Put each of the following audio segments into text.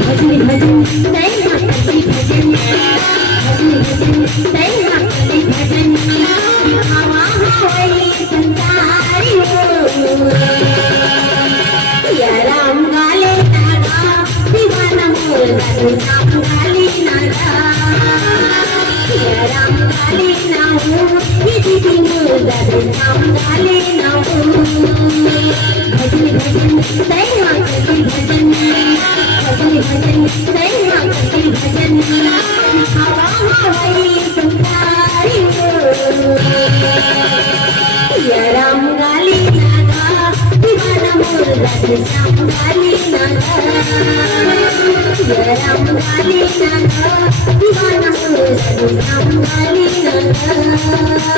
भजन भजन जय माता दी भजन भजन भजन जय माता दी भजन हवा हवाई संसारी हो या राम गाले नागा दीवाना मुर्दा राम गाले नागा या राम गाले ना हो ये दीदी मुर्दा राम गाले ना हो भजन भजन जय माता दी भजन भजन भजन जय माता दी भजन हवा हवाई संसारी हो या राम गाले नागा दीवाना मुर्दा राम गाले नागा या राम गाले नागा दीवाना मुर्दा राम गाले Naga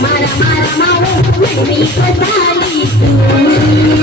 Mara mara mau, mami pasali.